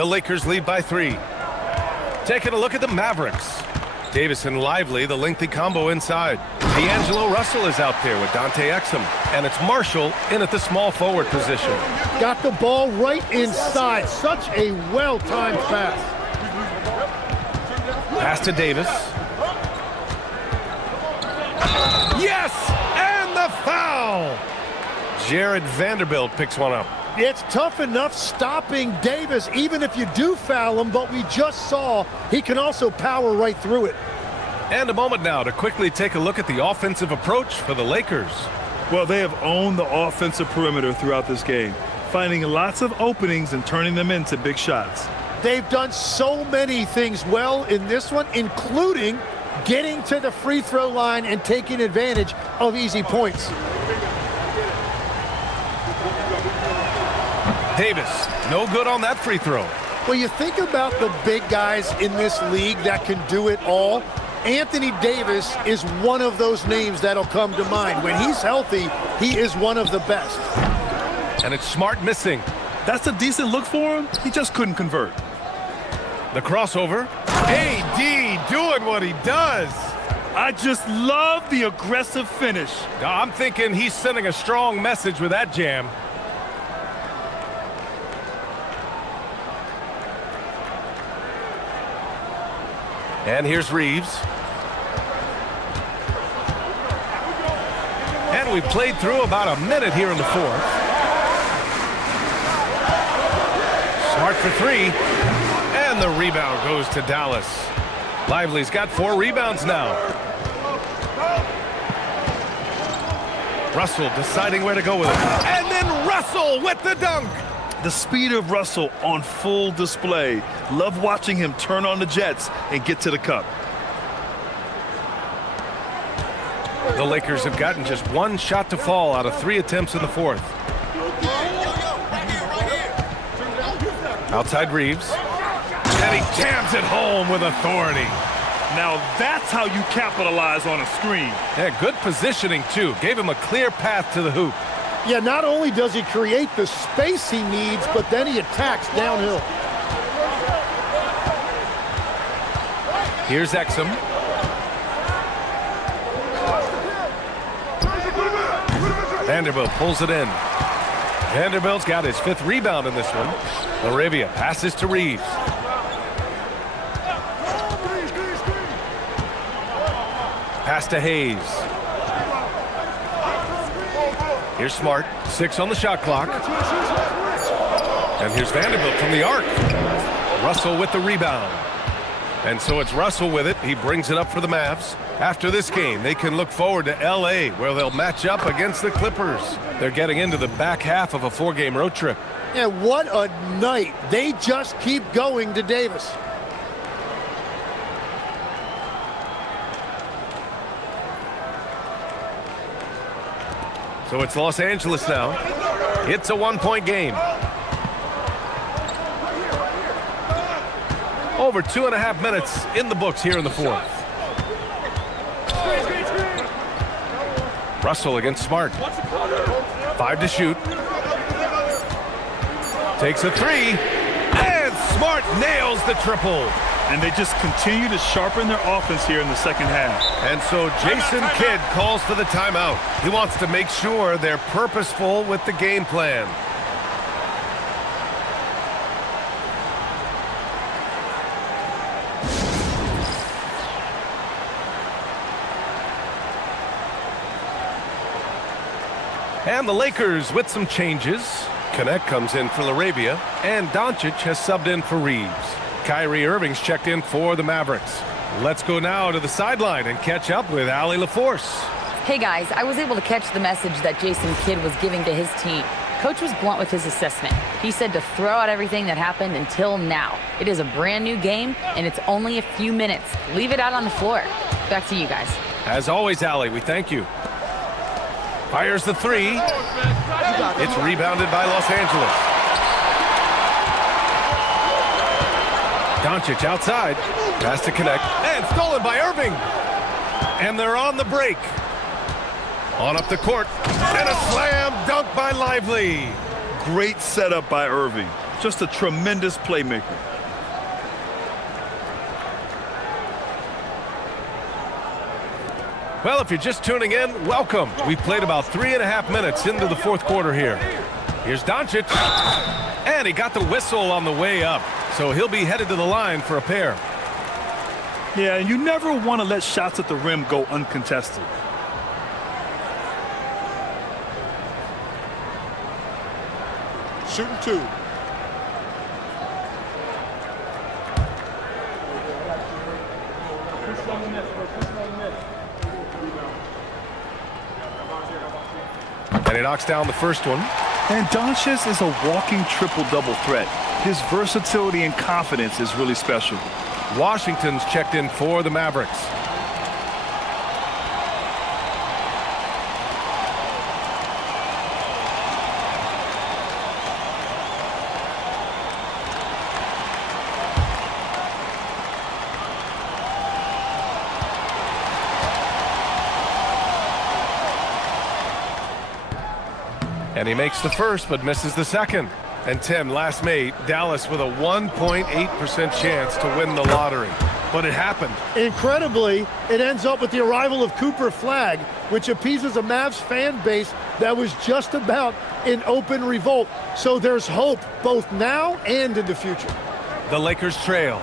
The Lakers lead by 3. Taking a look at the Mavericks. Davis and Lively, the lengthy combo inside. D'Angelo Russell is out there with Dante Exum. And it's Marshall in at the small forward position. Got the ball right inside. Such a well-timed pass. Pass to Davis. Yes! And the foul! Jared Vanderbilt picks one up. It's tough enough stopping Davis, even if you do foul him, but we just saw he can also power right through it. And a moment now to quickly take a look at the offensive approach for the Lakers. Well, they have owned the offensive perimeter throughout this game, finding lots of openings and turning them into big shots. They've done so many things well in this one, including getting to the free throw line and taking advantage of easy points. Davis, no good on that free throw. Well, you think about the big guys in this league that can do it all. Anthony Davis is one of those names that'll come to mind. When he's healthy, he is one of the best. And it's Smart missing. That's a decent look for him. He just couldn't convert. The crossover. AD doing what he does. I just love the aggressive finish. I'm thinking he's sending a strong message with that jam. And here's Reeves. And we played through about a minute here in the fourth. Smart for 3. And the rebound goes to Dallas. Lively's got 4 rebounds now. Russell deciding where to go with it. And then Russell with the dunk. The speed of Russell on full display. Love watching him turn on the jets and get to the cup. The Lakers have gotten just 1 shot to fall out of 3 attempts in the fourth. Outside Reeves. And he jams it home with authority. Now that's how you capitalize on a screen. Yeah, good positioning, too. Gave him a clear path to the hoop. Yeah, not only does he create the space he needs, but then he attacks downhill. Here's Exum. Vanderbilt pulls it in. Vanderbilt's got his 5th rebound in this one. Laravia passes to Reeves. Pass to Hayes. Here's Smart, 6 on the shot clock. And here's Vanderbilt from the arc. Russell with the rebound. And so it's Russell with it. He brings it up for the Mavs. After this game, they can look forward to LA, where they'll match up against the Clippers. They're getting into the back half of a 4-game road trip. And what a night. They just keep going to Davis. So it's Los Angeles now. It's a 1-point game. Over 2.5 minutes in the books here in the fourth. Russell against Smart. 5 to shoot. Takes a 3. And Smart nails the triple. And they just continue to sharpen their offense here in the second half. And so Jason Kidd calls for the timeout. He wants to make sure they're purposeful with the game plan. And the Lakers with some changes. Connect comes in for Laravia, and Doncic has subbed in for Reeves. Kyrie Irving's checked in for the Mavericks. Let's go now to the sideline and catch up with Allie LaForce. Hey guys, I was able to catch the message that Jason Kidd was giving to his team. Coach was blunt with his assessment. He said to throw out everything that happened until now. It is a brand new game, and it's only a few minutes. Leave it out on the floor. Back to you guys. As always, Allie, we thank you. Fires the 3. It's rebounded by Los Angeles. Doncic outside. Pass to Connect. And stolen by Irving. And they're on the break. On up the court. And a slam dunk by Lively. Great setup by Irving. Just a tremendous playmaker. Well, if you're just tuning in, welcome. We've played about 3.5 minutes into the fourth quarter here. Here's Doncic. And he got the whistle on the way up. So he'll be headed to the line for a pair. Yeah, and you never want to let shots at the rim go uncontested. Shooting 2. And he knocks down the first one. And Doncic is a walking triple-double threat. His versatility and confidence is really special. Washington's checked in for the Mavericks. And he makes the first, but misses the second. And Tim, last May, Dallas with a 1.8% chance to win the lottery. But it happened. Incredibly, it ends up with the arrival of Cooper Flagg, which appeases a Mavs fan base that was just about in open revolt. So there's hope, both now and in the future. The Lakers trail.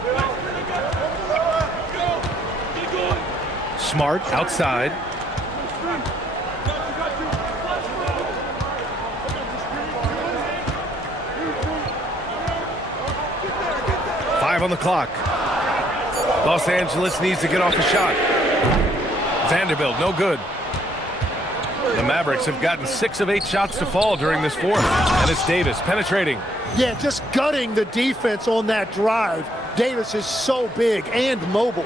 Smart outside. On the clock. Los Angeles needs to get off a shot. Vanderbilt, no good. The Mavericks have gotten 6 of 8 shots to fall during this fourth. And it's Davis penetrating. Yeah, just gutting the defense on that drive. Davis is so big and mobile.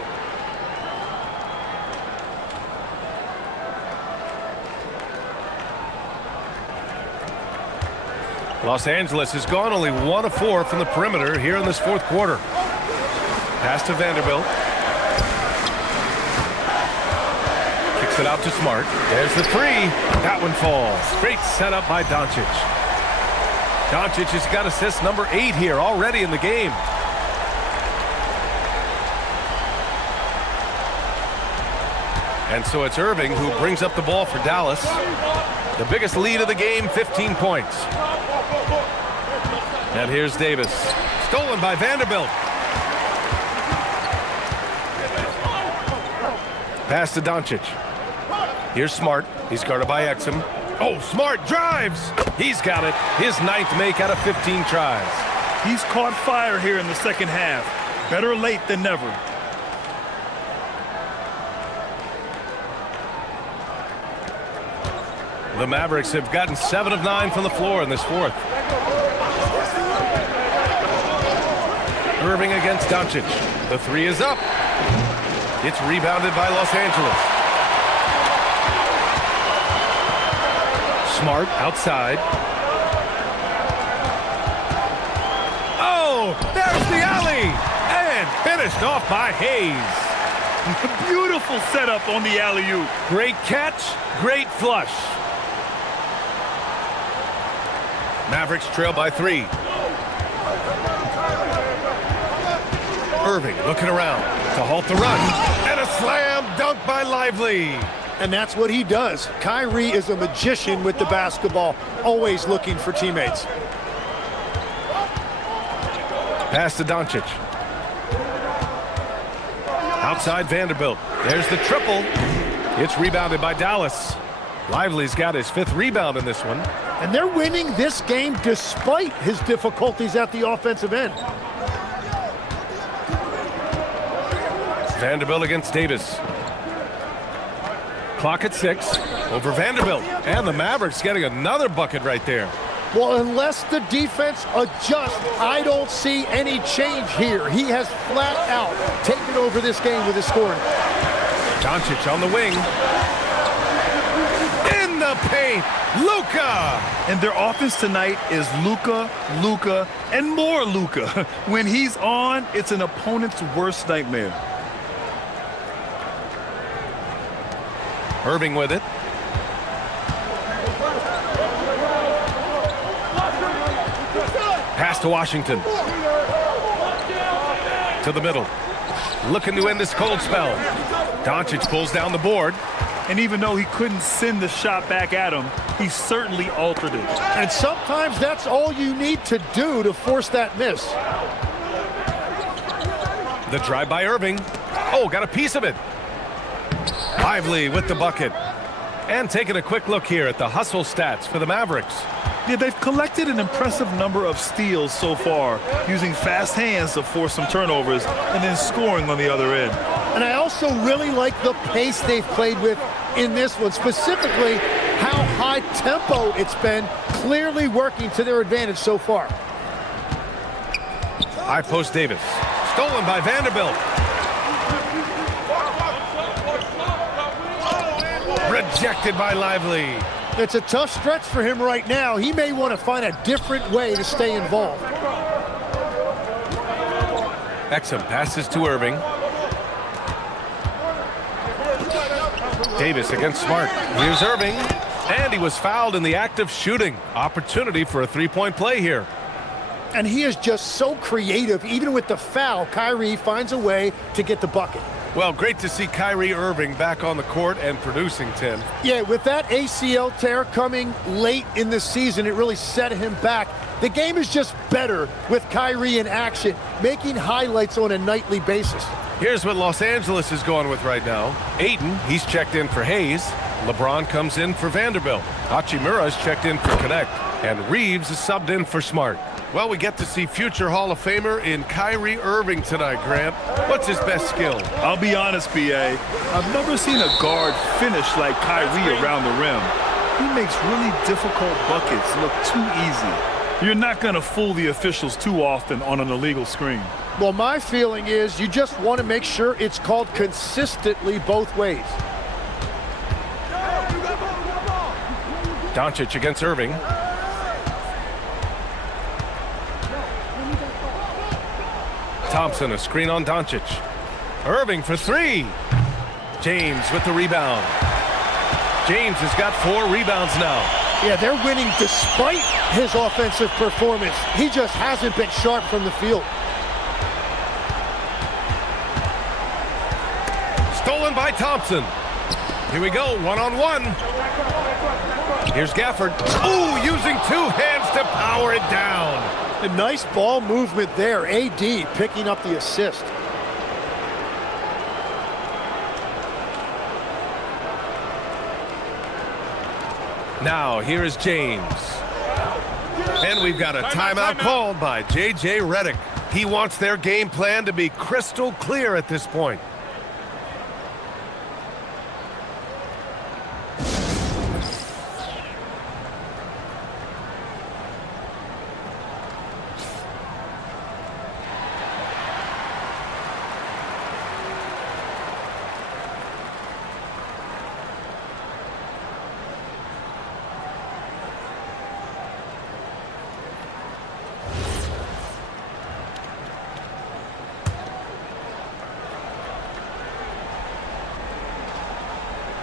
Los Angeles has gone only 1 of 4 from the perimeter here in this fourth quarter. Pass to Vanderbilt. Kicks it out to Smart. There's the three. That one falls. Great setup by Doncic. Doncic has got assist number 8 here already in the game. And so it's Irving who brings up the ball for Dallas. The biggest lead of the game, 15 points. And here's Davis. Stolen by Vanderbilt. Pass to Doncic. Here's Smart. He's guarded by Exum. Oh, Smart drives. He's got it. His 9th make out of 15 tries. He's caught fire here in the second half. Better late than never. The Mavericks have gotten 7 of 9 from the floor in this fourth. Irving against Doncic. The three is up. It's rebounded by Los Angeles. Smart outside. Oh, there's the alley. And finished off by Hayes. Beautiful setup on the alley-oop. Great catch, great flush. Mavericks trail by 3. Irving looking around to halt the run. And a slam dunk by Lively. And that's what he does. Kyrie is a magician with the basketball, always looking for teammates. Pass to Doncic. Outside Vanderbilt. There's the triple. It's rebounded by Dallas. Lively's got his 5th rebound in this one. And they're winning this game despite his difficulties at the offensive end. Vanderbilt against Davis. Clock at 6. Over Vanderbilt. And the Mavericks getting another bucket right there. Well, unless the defense adjusts, I don't see any change here. He has flat out taken over this game with his scoring. Doncic on the wing. In the paint, Luka. And their offense tonight is Luka, Luka, and more Luka. When he's on, it's an opponent's worst nightmare. Irving with it. Pass to Washington. To the middle. Looking to end this cold spell. Doncic pulls down the board. And even though he couldn't send the shot back at him, he certainly altered it. And sometimes that's all you need to do to force that miss. The drive by Irving. Oh, got a piece of it. Lively with the bucket. And taking a quick look here at the hustle stats for the Mavericks. Yeah, they've collected an impressive number of steals so far, using fast hands to force some turnovers and then scoring on the other end. And I also really like the pace they've played with in this one, specifically how high tempo it's been, clearly working to their advantage so far. High post Davis. Stolen by Vanderbilt. Rejected by Lively. It's a tough stretch for him right now. He may want to find a different way to stay involved. Exum passes to Irving. Davis against Smart. Here's Irving. And he was fouled in the act of shooting. Opportunity for a three-point play here. And he is just so creative. Even with the foul, Kyrie finds a way to get the bucket. Well, great to see Kyrie Irving back on the court and producing, Tim. Yeah, with that ACL tear coming late in the season, it really set him back. The game is just better with Kyrie in action, making highlights on a nightly basis. Here's what Los Angeles is going with right now. Ayton, he's checked in for Hayes. LeBron comes in for Vanderbilt. Hachimura's checked in for Connect. And Reeves is subbed in for Smart. Well, we get to see future Hall of Famer in Kyrie Irving tonight, Grant. What's his best skill? I'll be honest, B.A. I've never seen a guard finish like Kyrie around the rim. He makes really difficult buckets look too easy. You're not going to fool the officials too often on an illegal screen. Well, my feeling is you just want to make sure it's called consistently both ways. Doncic against Irving. Thompson, a screen on Doncic. Irving for three. James with the rebound. James has got 4 rebounds now. Yeah, they're winning despite his offensive performance. He just hasn't been sharp from the field. Stolen by Thompson. Here we go, one-on-one. Here's Gafford. Ooh, using 2 hands to power it down. A nice ball movement there. AD picking up the assist. Now, here is James. And we've got a timeout called by J.J. Redick. He wants their game plan to be crystal clear at this point.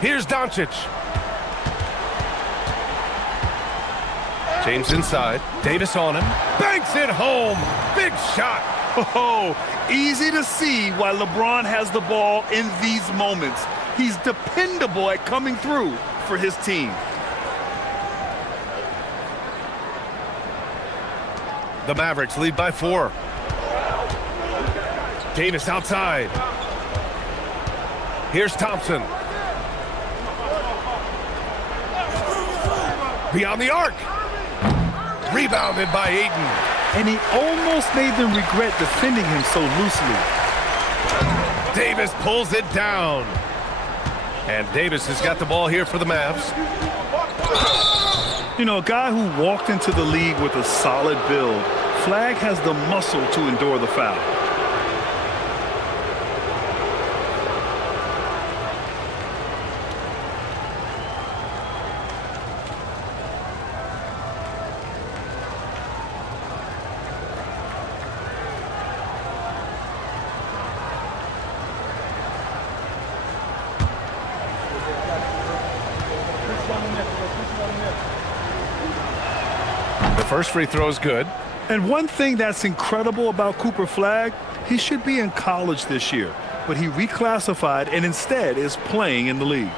Here's Doncic. James inside. Davis on him. Banks it home. Big shot. Oh, easy to see why LeBron has the ball in these moments. He's dependable at coming through for his team. The Mavericks lead by 4. Davis outside. Here's Thompson. Beyond the arc. Rebounded by Ayton. And he almost made them regret defending him so loosely. Davis pulls it down. And Davis has got the ball here for the Mavs. You know, a guy who walked into the league with a solid build, Flag has the muscle to endure the foul. The first free throw is good. And one thing that's incredible about Cooper Flagg, he should be in college this year, but he reclassified and instead is playing in the league.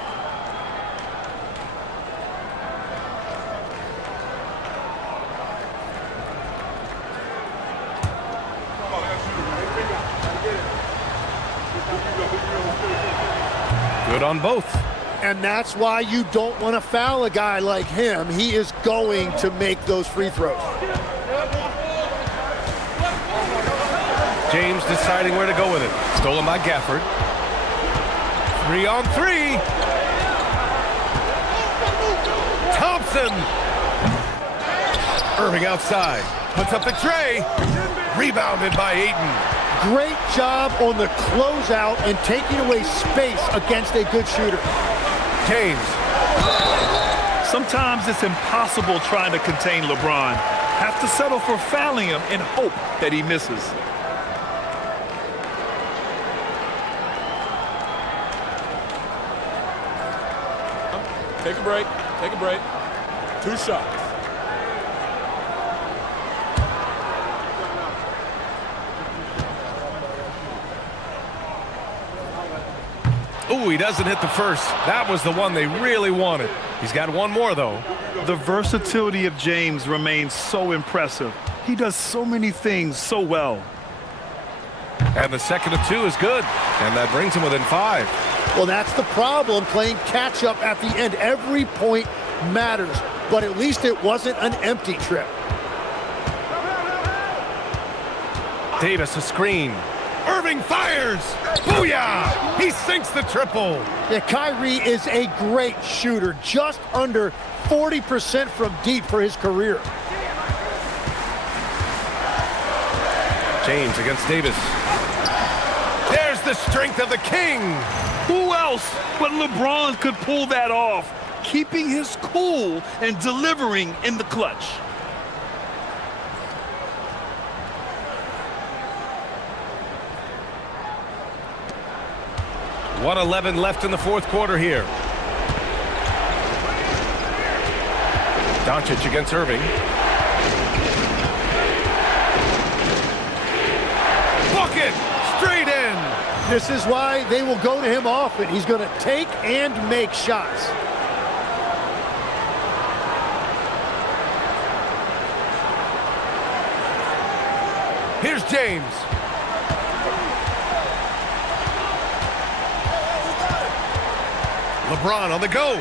Good on both. And that's why you don't want to foul a guy like him. He is going to make those free throws. James deciding where to go with it. Stolen by Gafford. 3 on 3. Thompson. Irving outside. Puts up the tray. Rebounded by Ayton. Great job on the closeout and taking away space against a good shooter. James. Sometimes it's impossible trying to contain LeBron. Have to settle for fouling him and hope that he misses. Take a break. Take a break. 2 shots. Ooh, he doesn't hit the first. That was the one they really wanted. He's got one more, though. The versatility of James remains so impressive. He does so many things so well. And the second of 2 is good. And that brings him within 5. Well, that's the problem, playing catch-up at the end. Every point matters, but at least it wasn't an empty trip. Davis a screen. Irving fires. Booyah! He sinks the triple. Yeah, Kyrie is a great shooter, just under 40% from deep for his career. James against Davis. There's the strength of the king. Who else but LeBron could pull that off, keeping his cool and delivering in the clutch? .111 left in the fourth quarter here. Doncic against Irving. Bucket! Straight in! This is why they will go to him often. He's going to take and make shots. Here's James. LeBron on the go.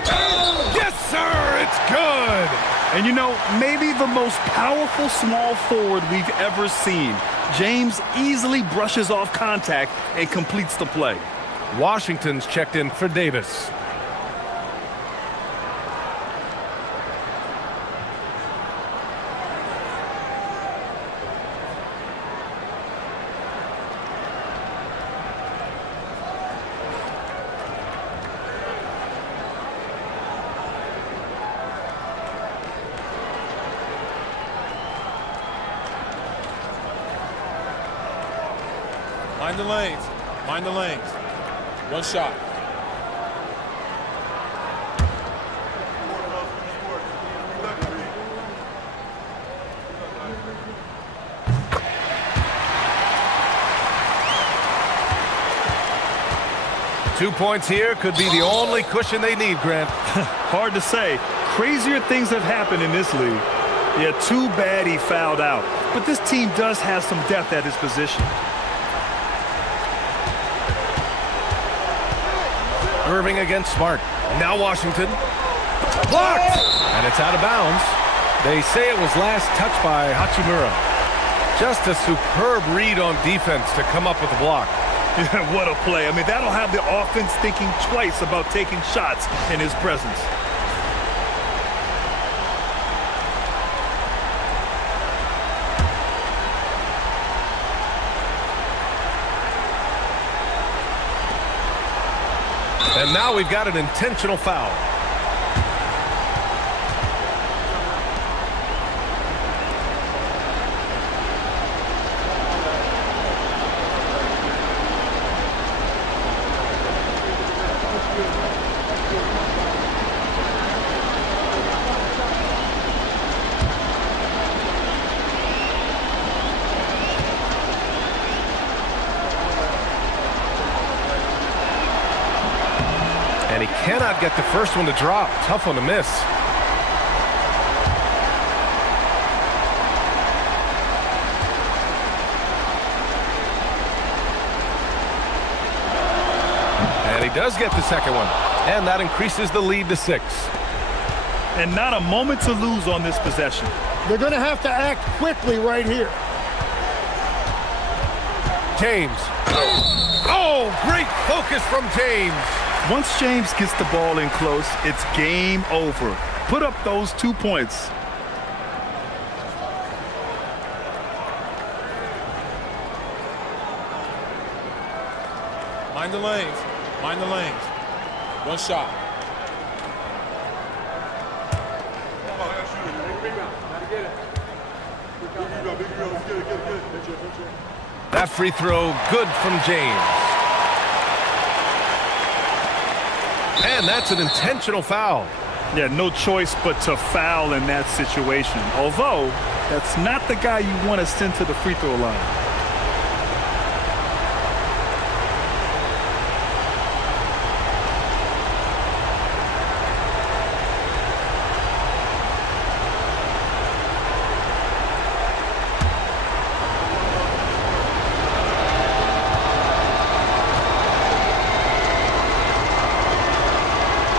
Yes, sir, it's good. And you know, maybe the most powerful small forward we've ever seen. James easily brushes off contact and completes the play. Washington's checked in for Davis. Mind the lanes. Mind the lanes. 1 shot. Two points here could be the only cushion they need, Grant. Hard to say. Crazier things have happened in this league. Yeah, too bad he fouled out. But this team does have some depth at his position. Irving against Smart. Now Washington. Blocked! And it's out of bounds. They say it was last touched by Hachimura. Just a superb read on defense to come up with the block. Yeah, what a play. I mean, that'll have the offense thinking twice about taking shots in his presence. And now we've got an intentional foul. cannot get the first one to drop. Tough one to miss. And he does get the second one. And that increases the lead to 6. And not a moment to lose on this possession. They're going to have to act quickly right here. James. Oh, great focus from James. Once James gets the ball in close, it's game over. Put up those 2 points. Mind the lanes. Mind the lanes. One shot. That free throw, good from James. And that's an intentional foul. Yeah, no choice but to foul in that situation. Although, that's not the guy you want to send to the free throw line.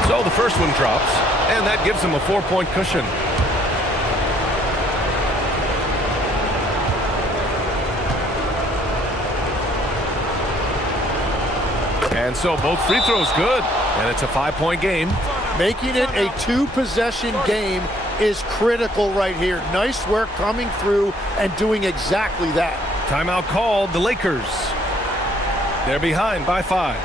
So the first one drops, and that gives him a 4-point cushion. And so both free throws good, and it's a 5-point game. Making it a 2-possession game is critical right here. Nice work coming through and doing exactly that. Timeout called, the Lakers. They're behind by 5.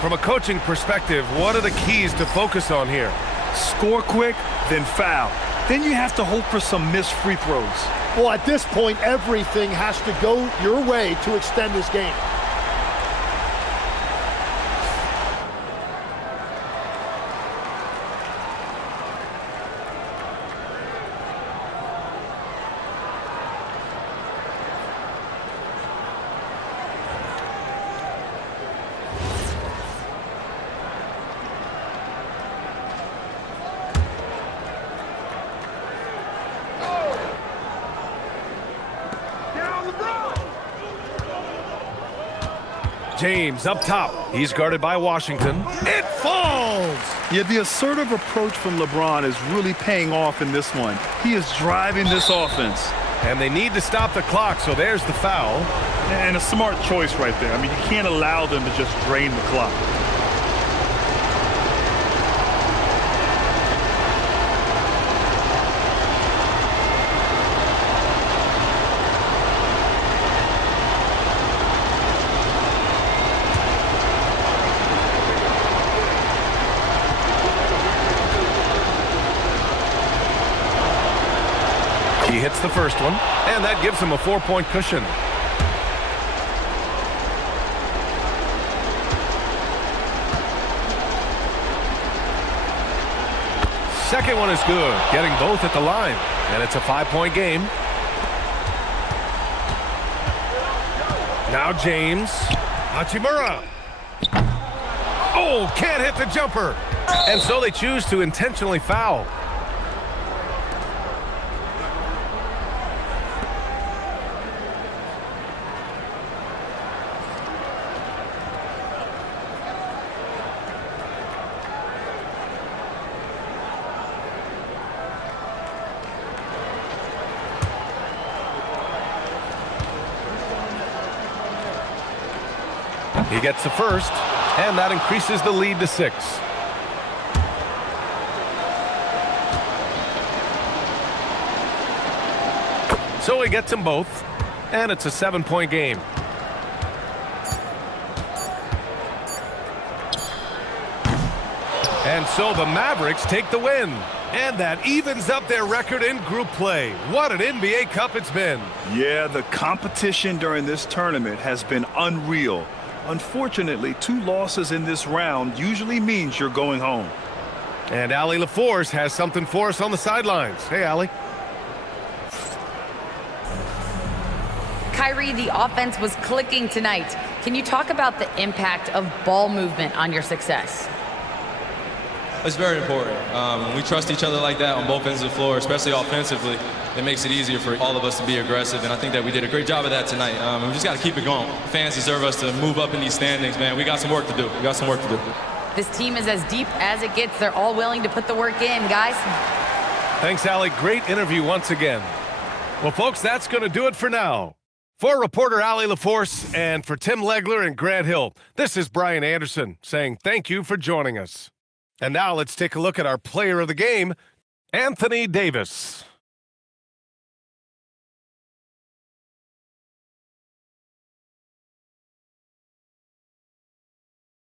From a coaching perspective, what are the keys to focus on here? Score quick, then foul. Then you have to hope for some missed free throws. Well, at this point, everything has to go your way to extend this game. James up top. He's guarded by Washington. It falls! Yeah, the assertive approach from LeBron is really paying off in this one. He is driving this offense. And they need to stop the clock, so there's the foul. And a smart choice right there. I mean, you can't allow them to just drain the clock. He hits the first one, and that gives him a 4-point cushion. Second one is good, getting both at the line, and it's a 5-point game. Now James. Hachimura. Oh, can't hit the jumper. And so they choose to intentionally foul. He gets the first, and that increases the lead to 6. So he gets them both, and it's a 7-point game. And so the Mavericks take the win. And that evens up their record in group play. What an NBA Cup it's been. Yeah, the competition during this tournament has been unreal. Unfortunately, 2 losses in this round usually means you're going home. And Allie LaForce has something for us on the sidelines. Hey, Allie. Kyrie, the offense was clicking tonight. Can you talk about the impact of ball movement on your success? It's very important. When we trust each other like that on both ends of the floor, especially offensively, it makes it easier for all of us to be aggressive, and I think that we did a great job of that tonight. And we just got to keep it going. Fans deserve us to move up in these standings, man. We got some work to do. We got some work to do. This team is as deep as it gets. They're all willing to put the work in, guys. Thanks, Allie. Great interview once again. Well, folks, that's going to do it for now. For reporter Allie LaForce and for Tim Legler and Grant Hill, this is Brian Anderson saying thank you for joining us. And now let's take a look at our player of the game, Anthony Davis.